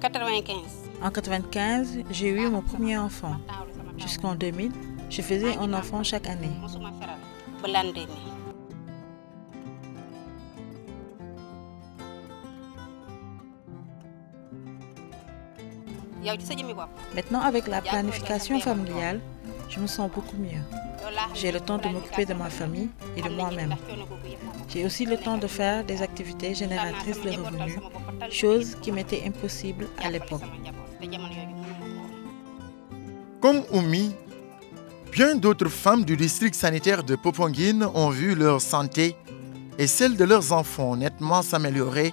En 1995, j'ai eu mon premier enfant. Jusqu'en 2000, je faisais un enfant chaque année. Maintenant, avec la planification familiale, je me sens beaucoup mieux. J'ai le temps de m'occuper de ma famille et de moi-même. J'ai aussi le temps de faire des activités génératrices de revenus, chose qui m'était impossible à l'époque. Comme Oumi, bien d'autres femmes du district sanitaire de Popenguine ont vu leur santé et celle de leurs enfants nettement s'améliorer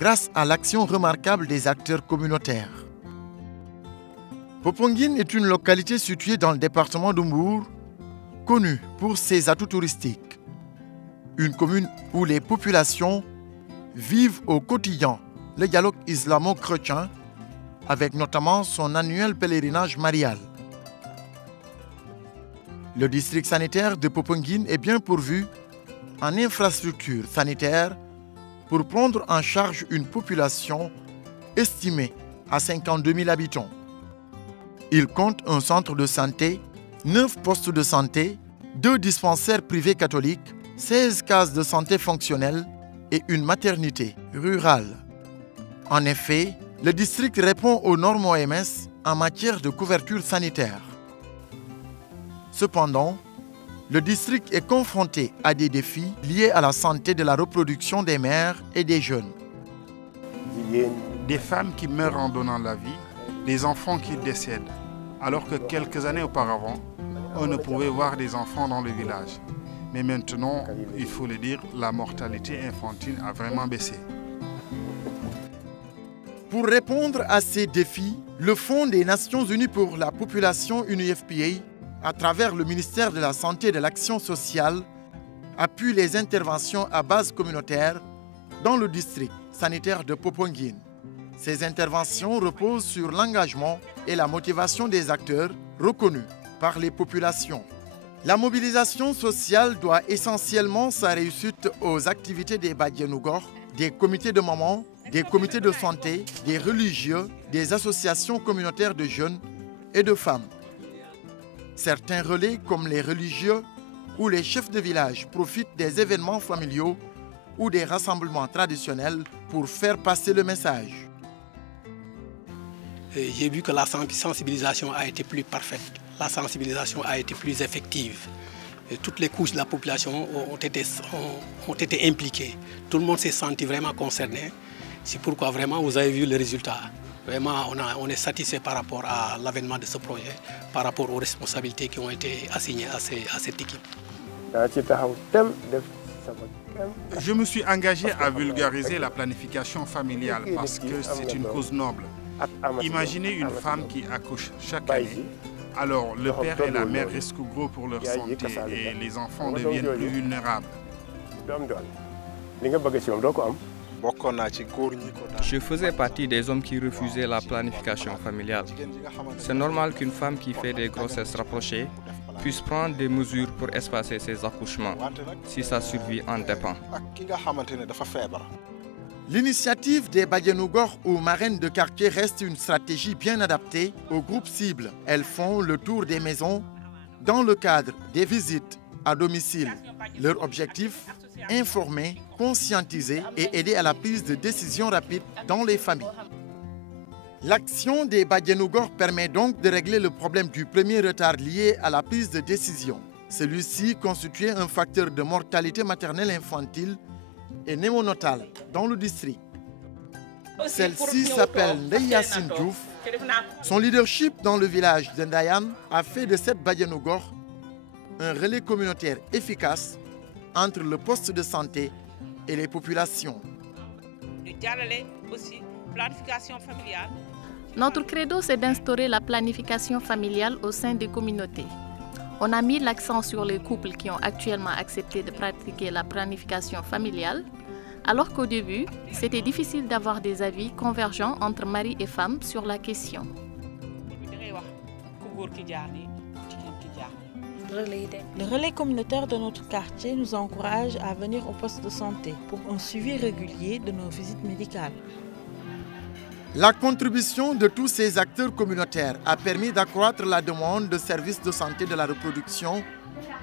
grâce à l'action remarquable des acteurs communautaires. Popenguine est une localité située dans le département d'Umbour, connue pour ses atouts touristiques. Une commune où les populations vivent au quotidien le dialogue islamo-chrétien, avec notamment son annuel pèlerinage marial. Le district sanitaire de Popenguine est bien pourvu en infrastructures sanitaires pour prendre en charge une population estimée à 52 000 habitants. Il compte un centre de santé, 9 postes de santé, 2 dispensaires privés catholiques, 16 cases de santé fonctionnelles et une maternité rurale. En effet, le district répond aux normes OMS en matière de couverture sanitaire. Cependant, le district est confronté à des défis liés à la santé de la reproduction des mères et des jeunes. Des femmes qui meurent en donnant la vie, des enfants qui décèdent, alors que quelques années auparavant, on ne pouvait voir des enfants dans le village. Mais maintenant, il faut le dire, la mortalité infantile a vraiment baissé. Pour répondre à ces défis, le Fonds des Nations Unies pour la population UNFPA, à travers le ministère de la Santé et de l'Action sociale, appuie les interventions à base communautaire dans le district sanitaire de Popenguine. Ces interventions reposent sur l'engagement et la motivation des acteurs reconnus par les populations. La mobilisation sociale doit essentiellement sa réussite aux activités des Badianougor, des comités de mamans, des comités de santé, des religieux, des associations communautaires de jeunes et de femmes. Certains relais, comme les religieux ou les chefs de village, profitent des événements familiaux ou des rassemblements traditionnels pour faire passer le message. J'ai vu que la sensibilisation a été plus parfaite, la sensibilisation a été plus effective. Et toutes les couches de la population ont été impliquées. Tout le monde s'est senti vraiment concerné. C'est pourquoi vraiment vous avez vu le résultat. Vraiment, on est satisfait par rapport à l'avènement de ce projet, par rapport aux responsabilités qui ont été assignées à cette équipe. Je me suis engagé à vulgariser la planification familiale parce que c'est une cause noble. Imaginez une femme qui accouche chaque année. Alors le père et la mère risquent gros pour leur santé et les enfants deviennent plus vulnérables. Je faisais partie des hommes qui refusaient la planification familiale. C'est normal qu'une femme qui fait des grossesses rapprochées puisse prendre des mesures pour espacer ses accouchements, si sa survie en dépend. L'initiative des Badianougor ou marraines de quartier reste une stratégie bien adaptée aux groupes cibles. Elles font le tour des maisons dans le cadre des visites à domicile. Leur objectif, informer, conscientiser et aider à la prise de décision rapide dans les familles. L'action des Badianougor permet donc de régler le problème du premier retard lié à la prise de décision. Celui-ci constituait un facteur de mortalité maternelle infantile et néonatale dans le district. Celle-ci s'appelle Ndeyasine Diouf. Son leadership dans le village de Ndayan a fait de cette Badianougor un relais communautaire efficace entre le poste de santé et les populations. Notre credo, c'est d'instaurer la planification familiale au sein des communautés. On a mis l'accent sur les couples qui ont actuellement accepté de pratiquer la planification familiale, alors qu'au début, c'était difficile d'avoir des avis convergents entre mari et femme sur la question. Le relais communautaire de notre quartier nous encourage à venir au poste de santé pour un suivi régulier de nos visites médicales. La contribution de tous ces acteurs communautaires a permis d'accroître la demande de services de santé de la reproduction,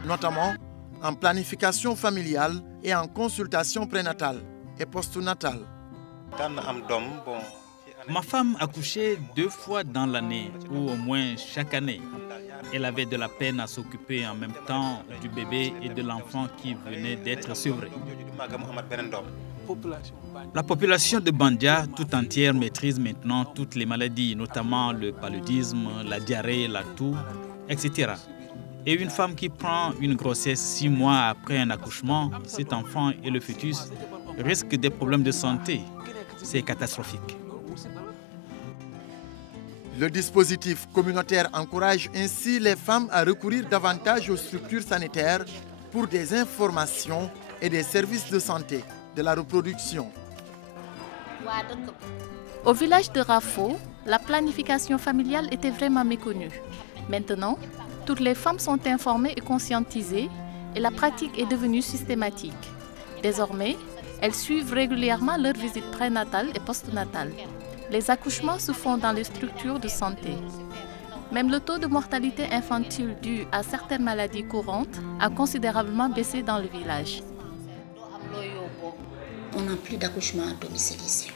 notamment en planification familiale et en consultation prénatale et postnatale. Ma femme accouchait 2 fois dans l'année, ou au moins chaque année. Elle avait de la peine à s'occuper en même temps du bébé et de l'enfant qui venait d'être sevré. La population de Bandia tout entière maîtrise maintenant toutes les maladies, notamment le paludisme, la diarrhée, la toux, etc. Et une femme qui prend une grossesse 6 mois après un accouchement, cet enfant et le fœtus risquent des problèmes de santé. C'est catastrophique. Le dispositif communautaire encourage ainsi les femmes à recourir davantage aux structures sanitaires pour des informations et des services de santé de la reproduction. Au village de Rafo, la planification familiale était vraiment méconnue. Maintenant, toutes les femmes sont informées et conscientisées et la pratique est devenue systématique. Désormais, elles suivent régulièrement leurs visites prénatales et postnatales. Les accouchements se font dans les structures de santé. Même le taux de mortalité infantile dû à certaines maladies courantes a considérablement baissé dans le village. On n'a plus d'accouchement à domicile ici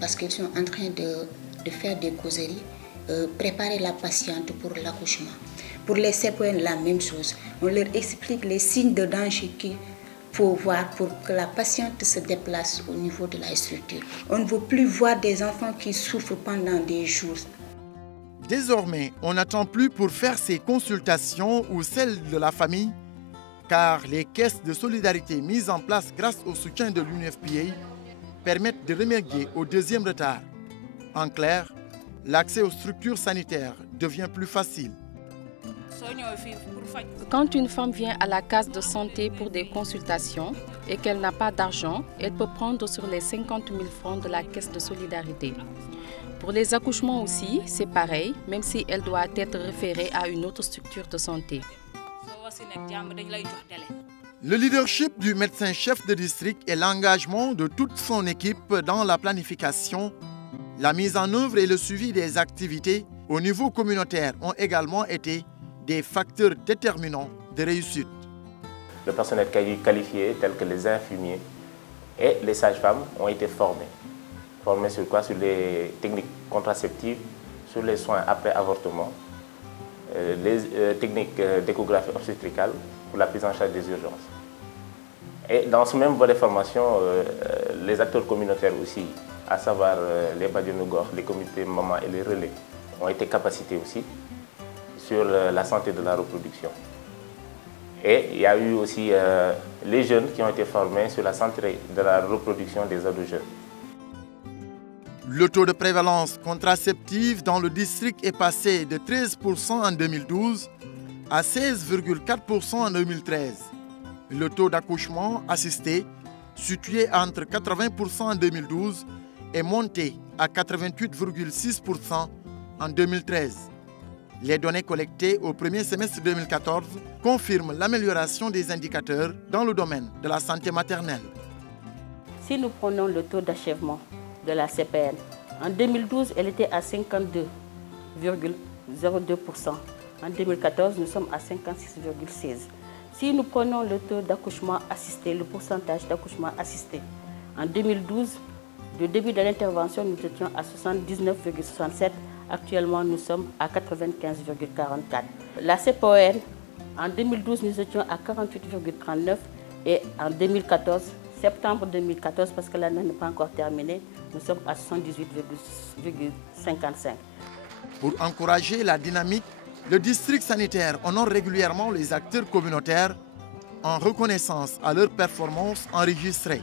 parce qu'ils sont en train de faire des causeries, préparer la patiente pour l'accouchement. Pour les CPN, la même chose. On leur explique les signes de danger qu'il faut voir pour que la patiente se déplace au niveau de la structure. On ne veut plus voir des enfants qui souffrent pendant des jours. Désormais, on n'attend plus pour faire ces consultations ou celles de la famille, car les caisses de solidarité mises en place grâce au soutien de l'UNFPA permettent de remédier au deuxième retard. En clair, l'accès aux structures sanitaires devient plus facile. Quand une femme vient à la case de santé pour des consultations et qu'elle n'a pas d'argent, elle peut prendre sur les 50 000 francs de la caisse de solidarité. Pour les accouchements aussi, c'est pareil, même si elle doit être référée à une autre structure de santé. Le leadership du médecin-chef de district et l'engagement de toute son équipe dans la planification, la mise en œuvre et le suivi des activités au niveau communautaire ont également été des facteurs déterminants de réussite. Le personnel qualifié, tel que les infirmiers et les sages-femmes, ont été formés. Formés sur quoi? Sur les techniques contraceptives, sur les soins après avortement, les techniques d'échographie obstétricale pour la prise en charge des urgences. Et dans ce même volet formation, les acteurs communautaires aussi, à savoir les Badianougor, les comités mamans et les relais, ont été capacités aussi sur la santé de la reproduction. Et il y a eu aussi les jeunes qui ont été formés sur la santé de la reproduction des ados jeunes. Le taux de prévalence contraceptive dans le district est passé de 13% en 2012 à 16,4% en 2013. Le taux d'accouchement assisté, situé entre 80% en 2012, est monté à 88,6% en 2013. Les données collectées au premier semestre 2014 confirment l'amélioration des indicateurs dans le domaine de la santé maternelle. Si nous prenons le taux d'achèvement de la CPN, en 2012, elle était à 52,02%. En 2014, nous sommes à 56,16%. Si nous prenons le taux d'accouchement assisté, le pourcentage d'accouchement assisté, en 2012, le début de l'intervention, nous étions à 79,67%. Actuellement, nous sommes à 95,44%. La CPON, en 2012, nous étions à 48,39% et en 2014, septembre 2014, parce que l'année n'est pas encore terminée, nous sommes à 78,55%. Pour encourager la dynamique, le district sanitaire honore régulièrement les acteurs communautaires en reconnaissance à leurs performances enregistrées.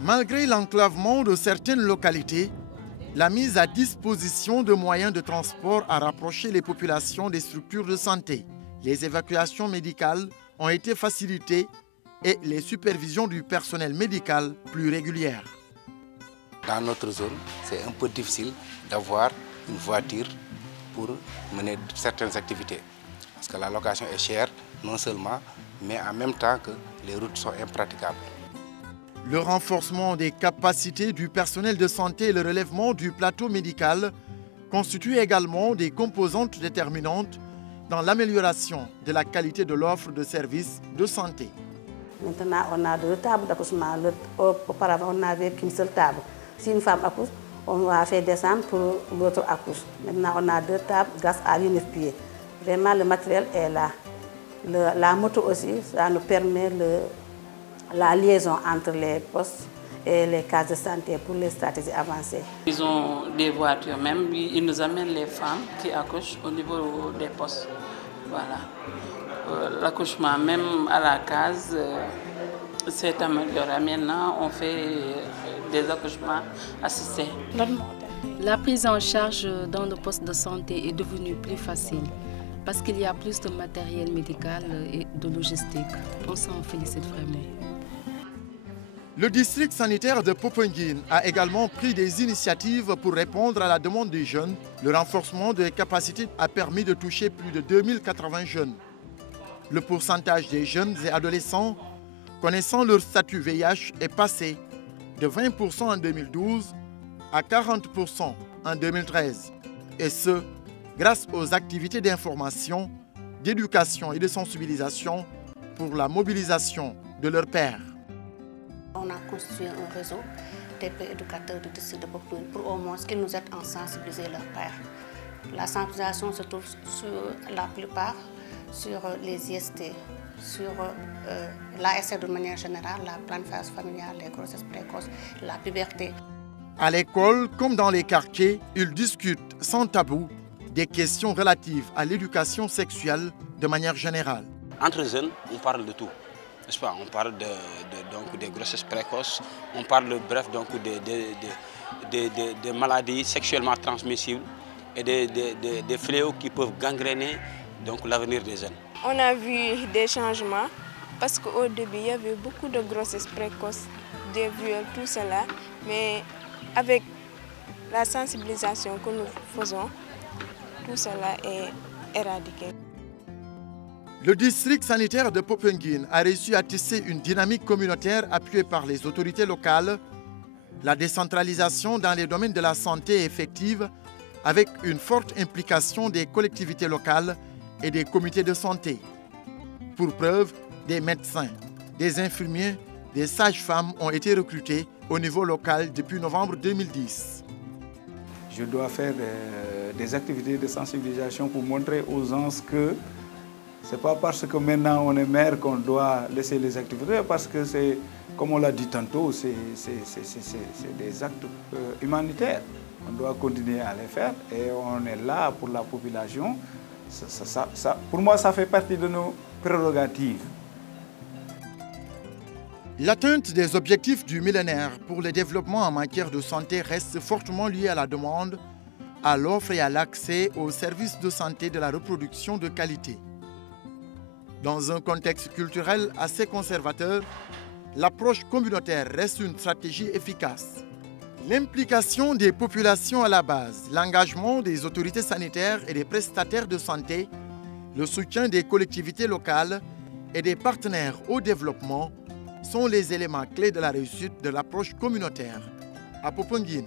Malgré l'enclavement de certaines localités, la mise à disposition de moyens de transport a rapproché les populations des structures de santé. Les évacuations médicales ont été facilitées et les supervisions du personnel médical plus régulières. Dans notre zone, c'est un peu difficile d'avoir une voiture pour mener certaines activités. Parce que la location est chère, non seulement, mais en même temps que les routes sont impraticables. Le renforcement des capacités du personnel de santé et le relèvement du plateau médical constituent également des composantes déterminantes dans l'amélioration de la qualité de l'offre de services de santé. Maintenant, on a deux tables d'accouchement. Auparavant, on n'avait qu'une seule table. Si une femme accouche, on va faire descendre pour l'autre accouche. Maintenant, on a deux tables grâce à l'UNFPA. Vraiment, le matériel est là. La moto aussi, ça nous permet la liaison entre les postes et les cases de santé pour les stratégies avancées. Ils ont des voitures même, ils nous amènent les femmes qui accouchent au niveau des postes. Voilà. L'accouchement même à la case s'est amélioré. Maintenant, on fait des accouchements assistés. La prise en charge dans le poste de santé est devenue plus facile parce qu'il y a plus de matériel médical et de logistique. On s'en félicite vraiment. Le district sanitaire de Popenguine a également pris des initiatives pour répondre à la demande des jeunes. Le renforcement des capacités a permis de toucher plus de 2080 jeunes. Le pourcentage des jeunes et adolescents connaissant leur statut VIH est passé de 20% en 2012 à 40% en 2013. Et ce, grâce aux activités d'information, d'éducation et de sensibilisation pour la mobilisation de leurs pairs. On a constitué un réseau TP éducateurs du district de Popenguine pour au moins qu'ils nous aident à sensibiliser leurs pairs. La sensibilisation se trouve sur la plupart sur les IST, sur l'ASC de manière générale, la planification familiale, les grossesses précoces, la puberté. À l'école, comme dans les quartiers, ils discutent sans tabou des questions relatives à l'éducation sexuelle de manière générale. Entre jeunes, on parle de tout. N'est-ce pas? On parle donc des grossesses précoces, on parle bref donc des maladies sexuellement transmissibles et des fléaux qui peuvent gangréner donc l'avenir des jeunes. On a vu des changements parce qu'au début il y avait beaucoup de grossesses précoces, des viols, tout cela, mais avec la sensibilisation que nous faisons, tout cela est éradiqué. Le district sanitaire de Popenguine a réussi à tisser une dynamique communautaire appuyée par les autorités locales. La décentralisation dans les domaines de la santé est effective avec une forte implication des collectivités locales et des comités de santé. Pour preuve, des médecins, des infirmiers, des sages-femmes ont été recrutés au niveau local depuis novembre 2010. Je dois faire des activités de sensibilisation pour montrer aux gens que ce n'est pas parce que maintenant on est maire qu'on doit laisser les activités, parce que c'est, comme on l'a dit tantôt, c'est des actes humanitaires. On doit continuer à les faire et on est là pour la population. Pour moi, ça fait partie de nos prérogatives. L'atteinte des objectifs du millénaire pour le développement en matière de santé reste fortement liée à la demande, à l'offre et à l'accès aux services de santé de la reproduction de qualité. Dans un contexte culturel assez conservateur, l'approche communautaire reste une stratégie efficace. L'implication des populations à la base, l'engagement des autorités sanitaires et des prestataires de santé, le soutien des collectivités locales et des partenaires au développement sont les éléments clés de la réussite de l'approche communautaire à Popenguine.